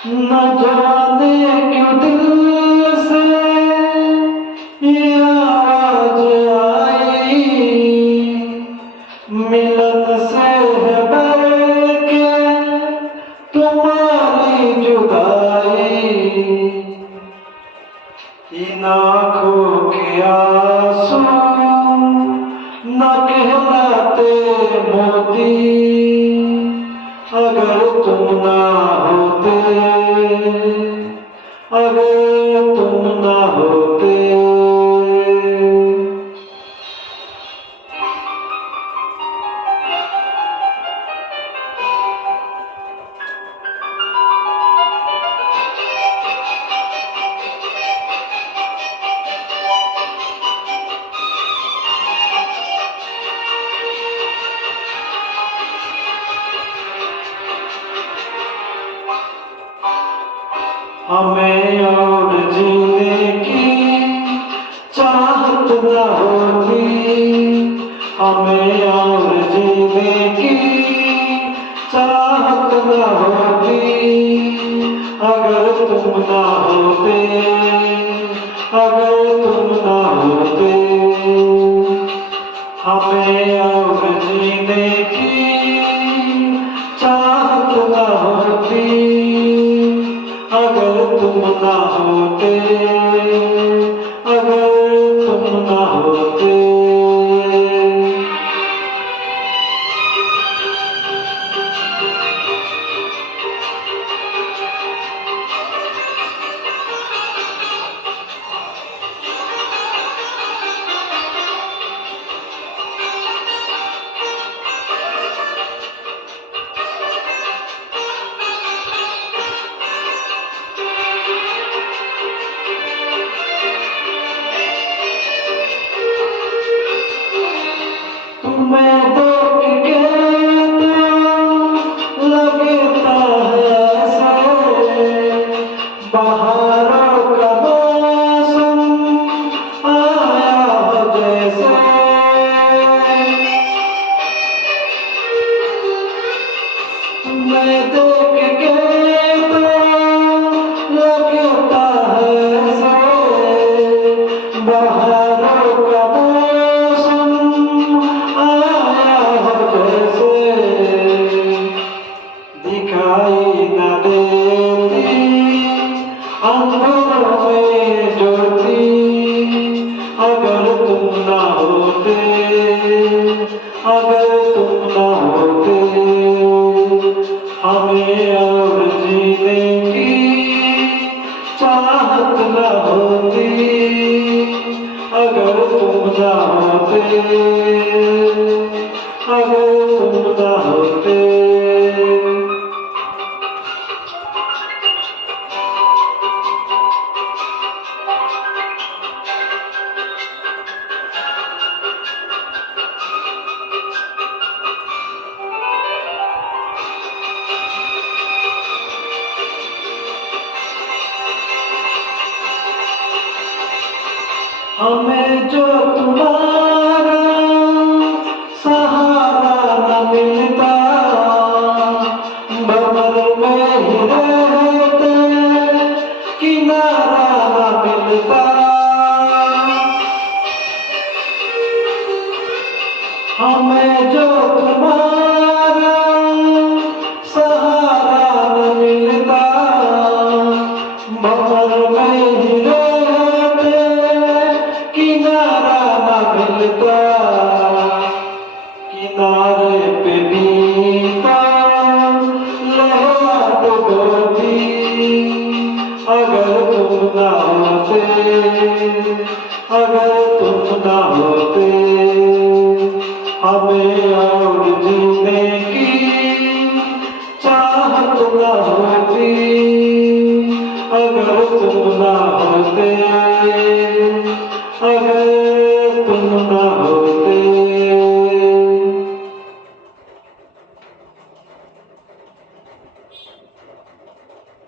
न जाने क्यों दिल से ये आवाज आई, मिलन से है बढ़ के तुम्हारी जुदाई। इन आँखों के आंसू न कहलाते मोती, अगर तुम ना होते, अगर तुम ना होते। हमें और जीने की चाहत न होती, हमें और जीने की चाहत न होती, अगर तुम ना होते, अगर तुम ना होते। हमें और जीने की चाहत न होती, अगर तुम ना होते, अगर तुम ना होते। तुम्हें देख के तो लगता है ऐसे बहारों का मौसम आया हो जैसे। तुम्हें देख के तो लगता है ऐसे बहारों का मौसम आया हो जैसे। दिखाई न देती अंधेरों में ज्योति, अगर तुम ना होते, अगर तुम ना होते। हमें और जीने की चाहत न होती, अगर तुम ना होते, अगर तुम ना होते। हमें जो तुम्हारा सहारा न मिलता, भंवर में ही रहते किनारा न मिलता। हमें जो तुम्हारा सहारा न मिलता, भंवर में ही किनारा न मिलता। किनारे पे बीता लहरा डुबोती, अगर तुम ना होते, अगर